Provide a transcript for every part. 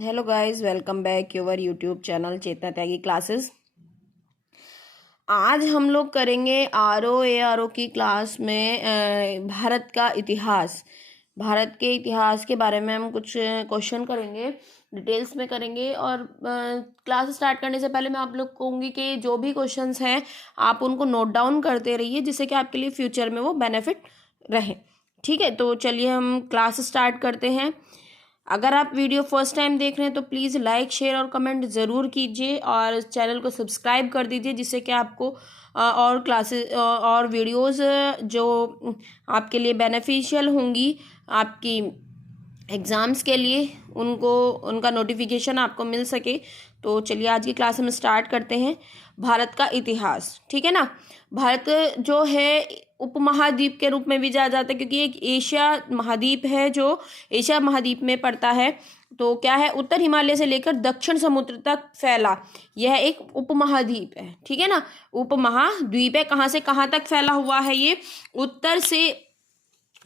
Hello guys, welcome back your YouTube channel Chetna Tyagi classes. आज हम लोग करेंगे आर ओ की क्लास में भारत के इतिहास के बारे में हम कुछ क्वेश्चन करेंगे, डिटेल्स में करेंगे। और क्लास स्टार्ट करने से पहले मैं आप लोग कहूँगी कि जो भी क्वेश्चंस हैं आप उनको नोट डाउन करते रहिए, जिससे कि आपके लिए फ्यूचर में वो बेनिफिट रहे। ठीक है, तो चलिए हम क्लास स्टार्ट करते हैं। अगर आप वीडियो फर्स्ट टाइम देख रहे हैं तो प्लीज़ लाइक, शेयर और कमेंट ज़रूर कीजिए और चैनल को सब्सक्राइब कर दीजिए, जिससे कि आपको और क्लासेस और वीडियोस जो आपके लिए बेनिफिशियल होंगी आपकी एग्ज़ाम्स के लिए, उनका नोटिफिकेशन आपको मिल सके। तो चलिए आज की क्लास हम स्टार्ट करते हैं। भारत का इतिहास, ठीक है ना। भारत जो है उपमहाद्वीप के रूप में भी जाना जाता है, क्योंकि एक एशिया महाद्वीप है जो एशिया महाद्वीप में पड़ता है। तो क्या है, उत्तर हिमालय से लेकर दक्षिण समुद्र तक फैला यह एक उपमहाद्वीप है, ठीक है ना। उपमहाद्वीप है, कहाँ से कहाँ तक फैला हुआ है ये?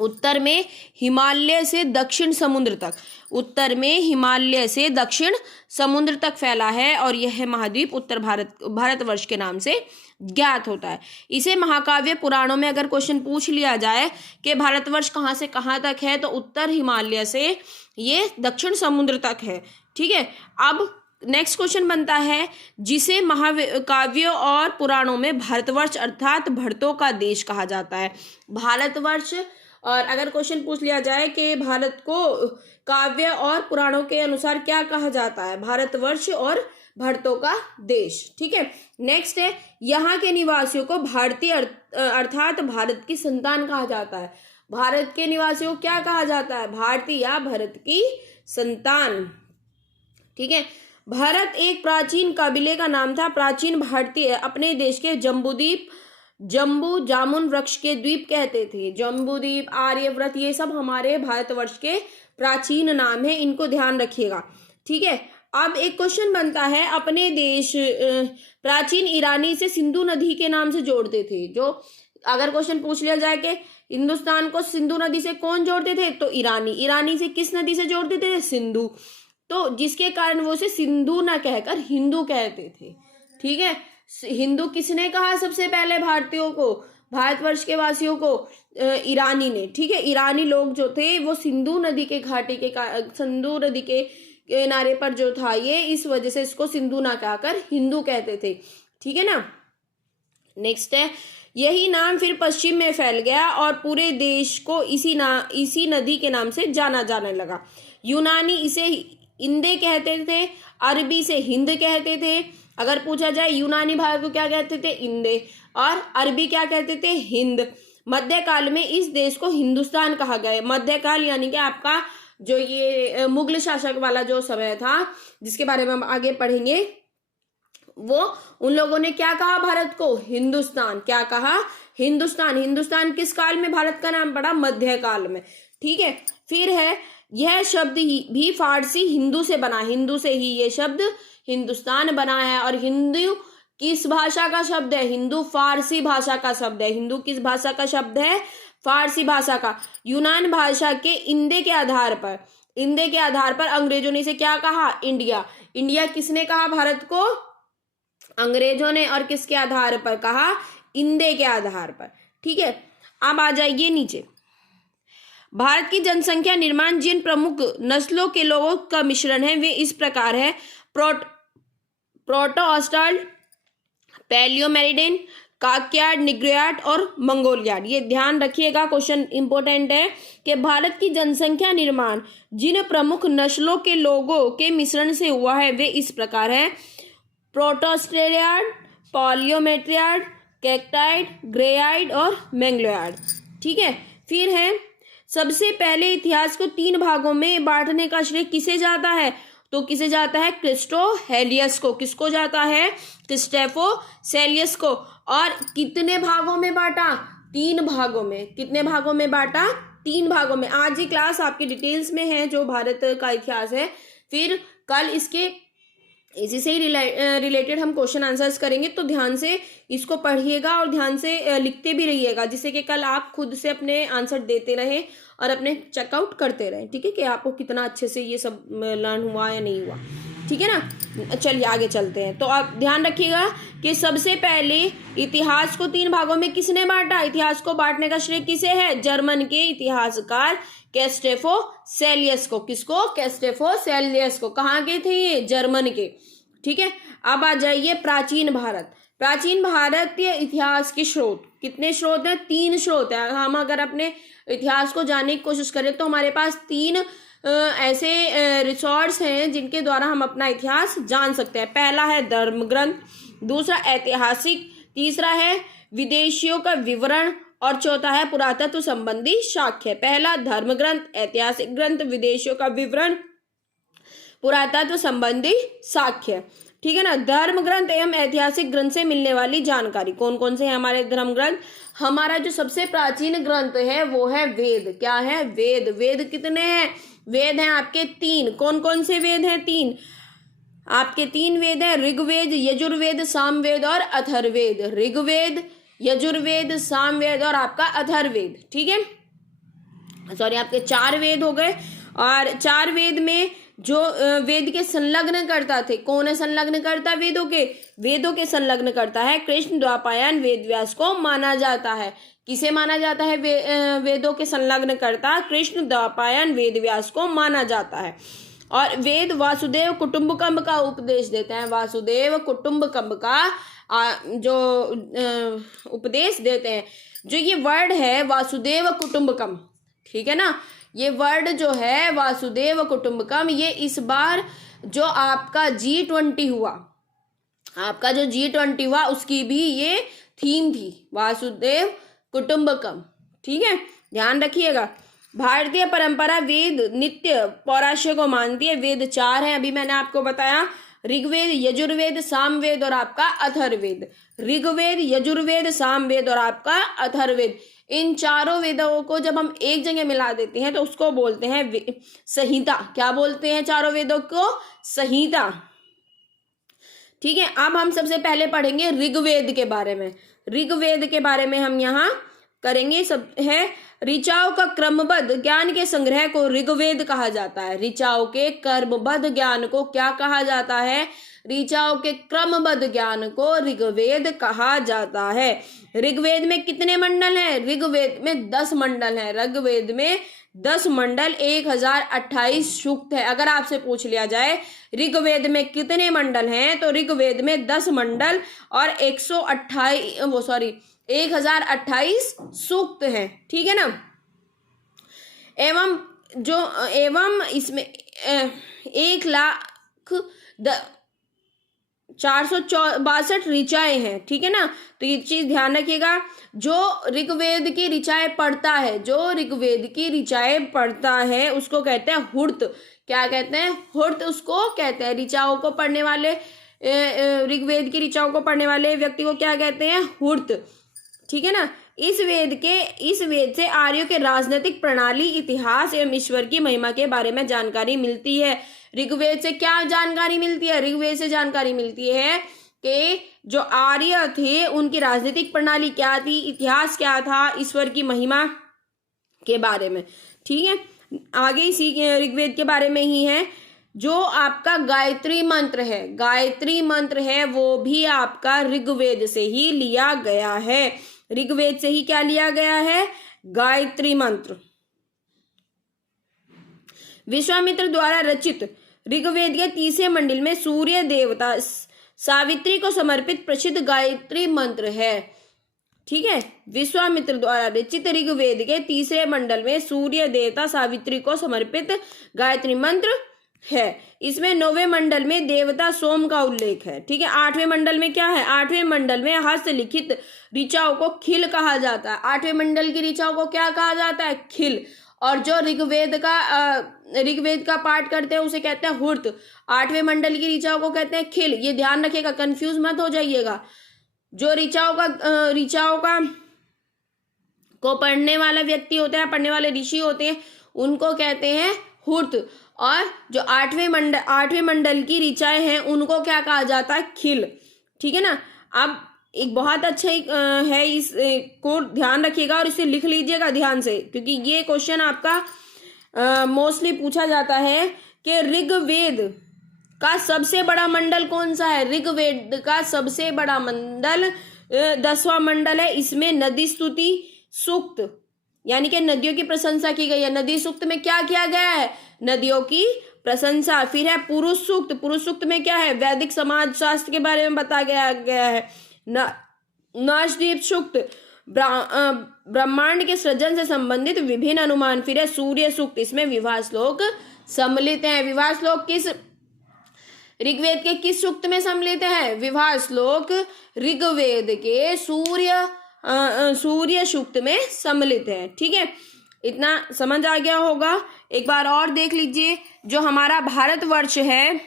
उत्तर में हिमालय से दक्षिण समुद्र तक, उत्तर में हिमालय से दक्षिण समुद्र तक फैला है। और यह महाद्वीप उत्तर भारतवर्ष के नाम से ज्ञात होता है। इसे महाकाव्य पुराणों में अगर क्वेश्चन पूछ लिया जाए कि भारतवर्ष कहाँ से कहाँ तक है, तो उत्तर हिमालय से ये दक्षिण समुद्र तक है, ठीक है। अब नेक्स्ट क्वेश्चन बनता है, जिसे महाकाव्यों और पुराणों में भारतवर्ष अर्थात भरतों का देश कहा जाता है। भारतवर्ष, और अगर क्वेश्चन पूछ लिया जाए कि भारत को काव्य और पुराणों के अनुसार क्या कहा जाता है, भारतवर्ष और भरतों का देश, ठीक है। नेक्स्ट है, यहाँ के निवासियों को भारतीय अर्थात भारत की संतान कहा जाता है। भारत के निवासियों को क्या कहा जाता है? भारतीय या भारत की संतान, ठीक है। भारत एक प्राचीन कबीले का नाम था। प्राचीन भारतीय अपने देश के जम्बू जामुन वृक्ष के द्वीप कहते थे। जम्बूद्वीप, आर्यव्रत, ये सब हमारे भारतवर्ष के प्राचीन नाम है, इनको ध्यान रखिएगा, ठीक है। अब एक क्वेश्चन बनता है, अपने देश प्राचीन ईरानी से सिंधु नदी के नाम से जोड़ते थे। जो अगर क्वेश्चन पूछ लिया जाए कि हिंदुस्तान को सिंधु नदी से कौन जोड़ते थे, तो ईरानी से किस नदी से जोड़ते थे? सिंधु। तो जिसके कारण वो उसे सिंधु ना कहकर हिंदू कहते थे, ठीक है। हिंदू किसने कहा सबसे पहले भारतीयों को, भारतवर्ष के वासियों को? ईरानी ने, ठीक है। ईरानी लोग जो थे वो सिंधु नदी के सिंधु नदी के किनारे पर जो था ये, इस वजह से इसको सिंधु ना कहकर हिंदू कहते थे, ठीक है ना। नेक्स्ट है, यही नाम फिर पश्चिम में फैल गया और पूरे देश को इसी नदी के नाम से जाना जाने लगा। यूनानी इसे इंदे कहते थे, अरबी से हिंद कहते थे। अगर पूछा जाए यूनानी भारत को क्या कहते थे? इंदे। और अरबी क्या कहते थे? हिंद। मध्यकाल में इस देश को हिंदुस्तान कहा गया। मध्यकाल यानी कि आपका जो ये मुगल शासक वाला जो समय था, जिसके बारे में हम आगे पढ़ेंगे, वो उन लोगों ने क्या कहा भारत को? हिंदुस्तान। क्या कहा? हिंदुस्तान। हिंदुस्तान किस काल में भारत का नाम पड़ा? मध्यकाल में, ठीक है। फिर है, यह शब्द भी फारसी हिंदू से बना, हिंदू से ही ये शब्द हिंदुस्तान बना है। और हिंदू किस भाषा का शब्द है? हिंदू फारसी भाषा का शब्द है। हिंदू किस भाषा का शब्द है? फारसी भाषा का। यूनान भाषा के इंदे के आधार पर अंग्रेजों ने इसे क्या कहा? इंडिया। इंडिया किसने कहा भारत को? अंग्रेजों ने। और किसके आधार पर कहा? इंदे के आधार पर, ठीक है। अब आ जाइए नीचे। भारत की जनसंख्या निर्माण जिन प्रमुख नस्लों के लोगों का मिश्रण है वे इस प्रकार है: प्रोटोस्टाल, पैलियोमेरिडियन, काकयार्ड, निग्रोयार्ड और मंगोलियार्ड। ये ध्यान रखिएगा, क्वेश्चन इंपॉर्टेंट है कि भारत की जनसंख्या निर्माण जिन प्रमुख नस्लों के लोगों के मिश्रण से हुआ है वे इस प्रकार है: प्रोटोस्टेलियार्ड, पॉलियोमेट्रियार्ड, कैक्टाइड, ग्रेयाइड और मैंग्लोयार्ड, ठीक है। फिर है, सबसे पहले इतिहास को 3 भागों में बांटने का श्रेय किसे जाता है? तो किसे जाता है? क्रिस्टोहेलियस को। किसको जाता है? क्रिस्टोफोसेलियस को। और कितने भागों में बांटा? 3 भागों में। कितने भागों में बांटा? 3 भागों में। आज ही क्लास आपकी डिटेल्स में है जो भारत का इतिहास है, फिर कल इसके इसी से ही रिलेटेड हम क्वेश्चन आंसर्स करेंगे, तो ध्यान से इसको पढ़िएगा और ध्यान से लिखते भी रहिएगा, जिससे कि कल आप खुद से अपने आंसर देते रहें और अपने चेकआउट करते रहें। ठीक है, कि आपको कितना अच्छे से ये सब लर्न हुआ या नहीं हुआ। ठीक है ना, चलिए आगे चलते हैं। तो आप ध्यान रखिएगा कि सबसे पहले इतिहास को 3 भागों में किसने बांटा? इतिहास को बांटने का श्रेय किसे है? जर्मन के इतिहासकार कैस्टेफोसेलियस को। किसको? कैस्टेफोसेलियस को। कहाँ के थे ये? जर्मन के। ठीक है, अब आ जाइए प्राचीन भारत। प्राचीन भारतीय इतिहास के स्रोत कितने स्रोत हैं? 3 स्रोत हैं। हम अगर अपने इतिहास को जानने की कोशिश करें तो हमारे पास 3 ऐसे रिसोर्स हैं जिनके द्वारा हम अपना इतिहास जान सकते हैं। पहला है धर्म ग्रंथ, दूसरा ऐतिहासिक, तीसरा है विदेशियों का विवरण और चौथा है पुरातत्व संबंधी साक्ष्य। पहला धर्म ग्रंथ, ऐतिहासिक ग्रंथ, विदेशियों का विवरण, पुरातत्व संबंधी साक्ष्य। ठीक है ना। धर्म ग्रंथ एवं ऐतिहासिक ग्रंथ से मिलने वाली जानकारी कौन कौन से हैं हमारे धर्म ग्रंथ? हमारा जो सबसे प्राचीन ग्रंथ है वो है वेद। क्या है? वेद। वेद कितने हैं? वेद हैं आपके 3। कौन कौन से वेद हैं? 3 आपके 3 वेद हैं, ऋग्वेद, यजुर्वेद, सामवेद और अथर्ववेद। ऋग्वेद, यजुर्वेद, सामवेद और आपका अथर्ववेद। ठीक है, सॉरी आपके 4 वेद हो गए। और 4 वेद में जो वेद के संलग्न करता थे, कौन है संलग्न करता वेदों के? वेदों के संलग्न करता है कृष्ण द्वापायन वेद व्यास को माना जाता है। किसे माना जाता है? वेदों के संलग्न करता कृष्ण द्वापायन वेद व्यास को माना जाता है। और वेद वासुदेव कुटुंबकम का उपदेश देते हैं। वासुदेव कुटुंबकम का जो उपदेश देते हैं। जो ये वर्ड है वासुदेव कुटुंबकम, ठीक है ना, ये वर्ड जो है वासुदेव कुटुंबकम, ये इस बार जो आपका G20 हुआ, आपका जो G20 हुआ उसकी भी ये थीम थी, वासुदेव कुटुंबकम। ठीक है, ध्यान रखिएगा। भारतीय परंपरा वेद नित्य पौराष्य को मानती है। वेद 4 हैं, अभी मैंने आपको बताया, ऋग्वेद, यजुर्वेद, सामवेद और आपका अथर्ववेद। ऋग्वेद, यजुर्वेद, सामवेद और आपका अथर्ववेद। इन चारों वेदों को जब हम एक जगह मिला देते हैं तो उसको बोलते हैं संहिता। क्या बोलते हैं चारों वेदों को? संहिता। ठीक है, अब हम सबसे पहले पढ़ेंगे ऋग्वेद के बारे में। ऋग्वेद के बारे में हम यहाँ करेंगे। सब है ऋचाओं का क्रमबद्ध ज्ञान के संग्रह को ऋग्वेद कहा जाता है। ऋचाओं के क्रमबद्ध ज्ञान को क्या कहा जाता है? ऋचाओं के क्रमबद्ध ज्ञान को ऋग्वेद कहा जाता है। ऋग्वेद में कितने मंडल हैं? ऋग्वेद में 10 मंडल हैं। ऋग्वेद में 10 मंडल, 1028 सूक्त है। अगर आपसे पूछ लिया जाए ऋग्वेद में कितने मंडल हैं, तो ऋग्वेद में 10 मंडल और 1028 सूक्त हैं। ठीक है ना। एवं इसमें 1,04,62 ऋचाएं हैं। ठीक है ना, तो ये चीज ध्यान रखिएगा। जो ऋग्वेद की ऋचाएं पढ़ता है, जो ऋग्वेद की ऋचाएं पढ़ता है उसको कहते हैं हुर्त। क्या कहते हैं? हुर्त उसको कहते हैं। ऋचाओं को पढ़ने वाले, ऋग्वेद की ऋचाओं को पढ़ने वाले व्यक्ति को क्या कहते हैं? हुर्त। ठीक है ना। इस वेद से आर्यों के राजनीतिक प्रणाली, इतिहास एवं ईश्वर की महिमा के बारे में जानकारी मिलती है। ऋग्वेद से क्या जानकारी मिलती है? ऋग्वेद से जानकारी मिलती है कि जो आर्य थे उनकी राजनीतिक प्रणाली क्या थी, इतिहास क्या था, ईश्वर की महिमा के बारे में। ठीक है, आगे इसी ऋग्वेद के बारे में ही है। जो आपका गायत्री मंत्र है, गायत्री मंत्र है, वो भी आपका ऋग्वेद से ही लिया गया है। ऋग्वेद से ही क्या लिया गया है? गायत्री मंत्र। विश्वामित्र द्वारा रचित ऋग्वेद के 30वें मंडल में सूर्य देवता सावित्री को समर्पित प्रसिद्ध गायत्री मंत्र है। ठीक है, विश्वामित्र द्वारा रचित ऋग्वेद के 30वें मंडल में सूर्य देवता सावित्री को समर्पित गायत्री मंत्र है। इसमें 9वें मंडल में देवता सोम का उल्लेख है। ठीक है, 8वें मंडल में क्या है? 8वें मंडल में हस्तलिखित ऋचाओं को खिल कहा जाता है। 8वें मंडल की ऋचाओं को क्या कहा जाता है? खिल। और जो ऋग्वेद का पाठ करते हैं उसे कहते हैं हुर्त। 8वें मंडल की ऋचाओं को कहते हैं खिल। ये ध्यान रखिएगा, कंफ्यूज मत हो जाइएगा। जो ऋचाओं का को पढ़ने वाला व्यक्ति होता है, पढ़ने वाले ऋषि होते हैं, उनको कहते हैं हुर्त। और जो आठवें मंडल की ऋचाएं हैं उनको क्या कहा जाता है, खिल। ठीक है ना। अब एक बहुत अच्छा है, इस को ध्यान रखिएगा और इसे लिख लीजिएगा ध्यान से, क्योंकि ये क्वेश्चन आपका मोस्टली पूछा जाता है कि ऋग्वेद का सबसे बड़ा मंडल कौन सा है। ऋग्वेद का सबसे बड़ा मंडल 10वां मंडल है। इसमें नदी स्तुति सूक्त यानी कि नदियों की प्रशंसा की गई है। नदी सूक्त में क्या किया गया है, नदियों की प्रशंसा। फिर है पुरुष सूक्त। पुरुष सूक्त में क्या है, वैदिक समाज शास्त्र के बारे में बताया गया है। नाशदीप सूक्त ब्रह्मांड के सृजन से संबंधित विभिन्न अनुमान। फिर है सूर्य सूक्त, इसमें विवाह श्लोक सम्मिलित हैं। विवाह श्लोक किस ऋग्वेद के किस सूक्त में सम्मिलित हैं, विवाह श्लोक ऋग्वेद के सूर्य सूक्त में सम्मिलित है। ठीक है, इतना समझ आ गया होगा। एक बार और देख लीजिए, जो हमारा भारतवर्ष है,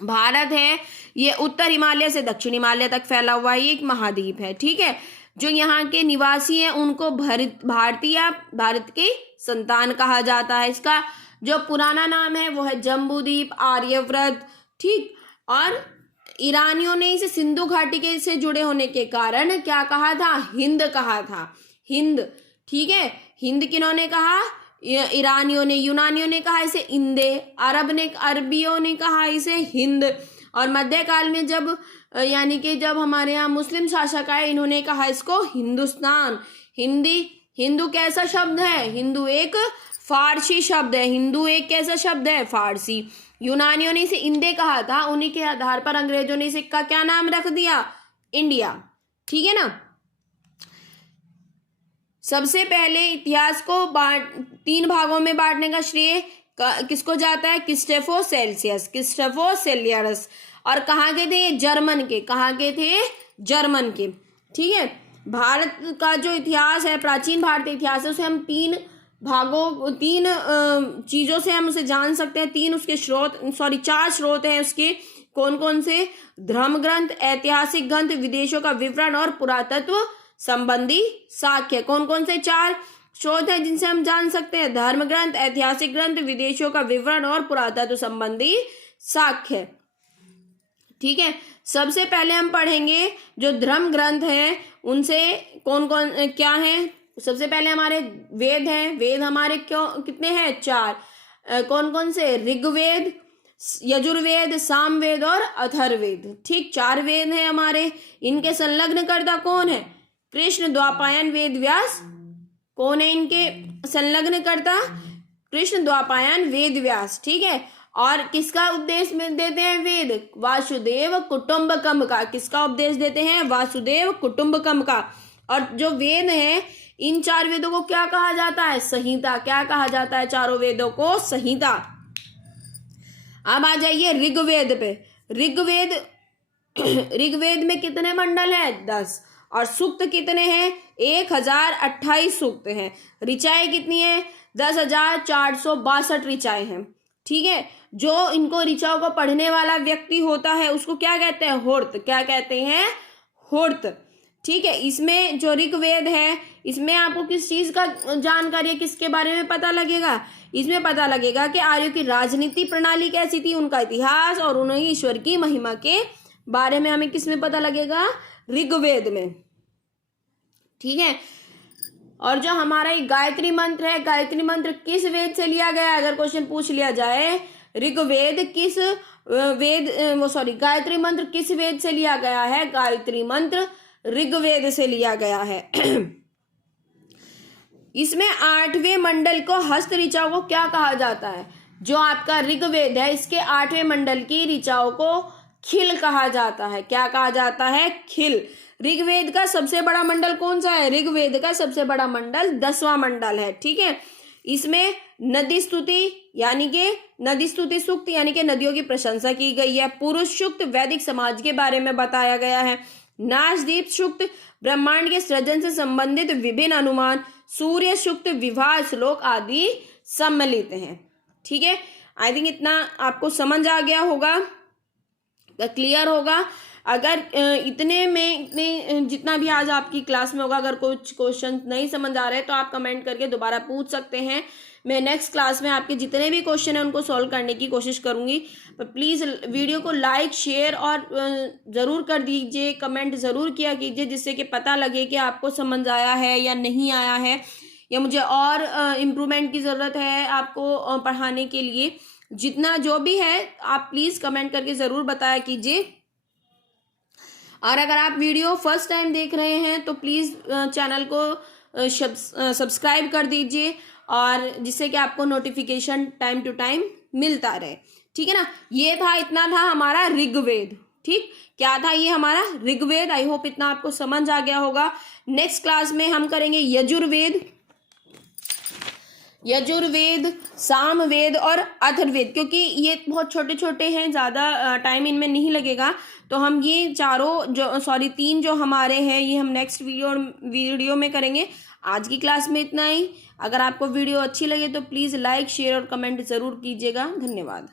भारत है, ये उत्तर हिमालय से दक्षिण हिमालय तक फैला हुआ है, एक महाद्वीप है। ठीक है, जो यहाँ के निवासी हैं उनको भारत की संतान कहा जाता है। इसका जो पुराना नाम है वो है जम्बूद्वीप, आर्यव्रत। ठीक, और ईरानियों ने इसे सिंधु घाटी के से जुड़े होने के कारण क्या कहा था, हिंद कहा था, हिंद। ठीक है, हिंद किन्होंने कहा, ईरानियों ने। यूनानियों ने कहा इसे इंदे, अरबियों ने कहा इसे हिंद। और मध्यकाल में जब यानी कि जब हमारे यहाँ मुस्लिम शासक आए, इन्होंने कहा इसको हिंदुस्तान। हिंदू कैसा शब्द है, हिंदू एक फारसी शब्द है। हिंदू एक कैसा शब्द है, फारसी। यूनानियों ने इसे इंदे कहा था, उन्हीं के आधार पर अंग्रेजों ने इसे का क्या नाम रख दिया, इंडिया। ठीक है ना। सबसे पहले इतिहास को 3 भागों में बांटने का श्रेय किसको जाता है, क्रिस्टोफोर सेलियस। और कहाँ के थे, जर्मन के। कहाँ के थे, जर्मन के। ठीक है, भारत का जो इतिहास है, प्राचीन भारतीय इतिहास है, उसे हम 3 चीजों से हम उसे जान सकते हैं। 4 स्रोत हैं उसके। कौन कौन से, धर्म ग्रंथ, ऐतिहासिक ग्रंथ, विदेशों का विवरण और पुरातत्व संबंधी साक्ष्य। कौन कौन से 4 स्रोत हैं जिनसे हम जान सकते हैं, धर्म ग्रंथ, ऐतिहासिक ग्रंथ, विदेशों का विवरण और पुरातत्व संबंधी साक्ष्य। ठीक है, सबसे पहले हम पढ़ेंगे जो धर्म ग्रंथ हैं उनसे कौन कौन क्या है। सबसे पहले हमारे वेद हैं। वेद हमारे कितने हैं, 4। कौन कौन से, ऋग्वेद, यजुर्वेद, सामवेद और अथर्ववेद। ठीक, 4 वेद हैं हमारे। इनके संलग्न कर्ता कौन है, कृष्ण द्वापायन वेद व्यास। कौन है इनके संलग्न कर्ता, कृष्ण द्वापायन वेद व्यास। ठीक है, और किसका उपदेश में देते हैं वेद, वासुदेव कुटुंबकम का। किसका उपदेश देते हैं, वासुदेव कुटुंबकम का। और जो वेद है, इन 4 वेदों को क्या कहा जाता है, संहिता। क्या कहा जाता है, चारों वेदों को संहिता। अब आ जाइए ऋग्वेद पे। ऋग्वेद में कितने मंडल हैं, 10। और सूक्त कितने हैं, 1028 सूक्त हैं। ऋचाएं कितनी हैं, 10,462 ऋचाएं हैं। ठीक है, जो इनको ऋचाओं को पढ़ने वाला व्यक्ति होता है उसको क्या कहते हैं, होर्त। क्या कहते हैं, होर्त। ठीक है, इसमें जो ऋग्वेद है, इसमें आपको किस चीज का जानकारी है, किसके बारे में पता लगेगा, इसमें पता लगेगा कि आर्यों की राजनीति प्रणाली कैसी थी, उनका इतिहास और उन्हें ईश्वर की महिमा के बारे में हमें किसमें पता लगेगा, ऋग्वेद में। ठीक है, और जो हमारा ये गायत्री मंत्र है, गायत्री मंत्र किस वेद से लिया गया है, अगर क्वेश्चन पूछ लिया जाए, ऋग्वेद गायत्री मंत्र किस वेद से लिया गया है, गायत्री मंत्र ऋग्वेद से लिया गया है। इसमें 8वें मंडल को हस्त ऋचाओं को क्या कहा जाता है, जो आपका ऋग्वेद है इसके 8वें मंडल की ऋचाओं को खिल कहा जाता है। क्या कहा जाता है, खिल। ऋग्वेद का सबसे बड़ा मंडल कौन सा है, ऋग्वेद का सबसे बड़ा मंडल 10वां मंडल है। ठीक है, इसमें नदी स्तुति सूक्त यानी कि नदियों की प्रशंसा की गई है। पुरुष सूक्त वैदिक समाज के बारे में बताया गया है। नाशदीप सूक्त ब्रह्मांड के सृजन से संबंधित विभिन्न अनुमान। सूर्य सूक्त विवाह श्लोक आदि सम्मिलित हैं। ठीक है, आई थिंक इतना आपको समझ आ गया होगा, क्लियर होगा। अगर इतने जितना भी आज आपकी क्लास में होगा, अगर कुछ क्वेश्चन नहीं समझ आ रहे तो आप कमेंट करके दोबारा पूछ सकते हैं। मैं नेक्स्ट क्लास में आपके जितने भी क्वेश्चन हैं उनको सॉल्व करने की कोशिश करूंगी। पर प्लीज़ वीडियो को लाइक शेयर और ज़रूर कर दीजिए, कमेंट ज़रूर किया कीजिए, जिससे कि पता लगे कि आपको समझ आया है या नहीं आया है, या मुझे और इम्प्रूवमेंट की ज़रूरत है आपको पढ़ाने के लिए। जितना जो भी है आप प्लीज़ कमेंट करके ज़रूर बताया कीजिए। और अगर आप वीडियो फर्स्ट टाइम देख रहे हैं तो प्लीज़ चैनल को सब्सक्राइब कर दीजिए, और जिससे कि आपको नोटिफिकेशन टाइम टू टाइम मिलता रहे। ठीक है ना, ये था, इतना था हमारा ऋग्वेद। ठीक, क्या था ये हमारा ऋग्वेद। आई होप इतना आपको समझ आ गया होगा। नेक्स्ट क्लास में हम करेंगे यजुर्वेद, सामवेद और अथर्ववेद, क्योंकि ये बहुत छोटे छोटे हैं, ज़्यादा टाइम इनमें नहीं लगेगा। तो हम ये तीन जो हमारे हैं ये हम नेक्स्ट वीडियो में करेंगे। आज की क्लास में इतना ही। अगर आपको वीडियो अच्छी लगे तो प्लीज़ लाइक शेयर और कमेंट ज़रूर कीजिएगा। धन्यवाद।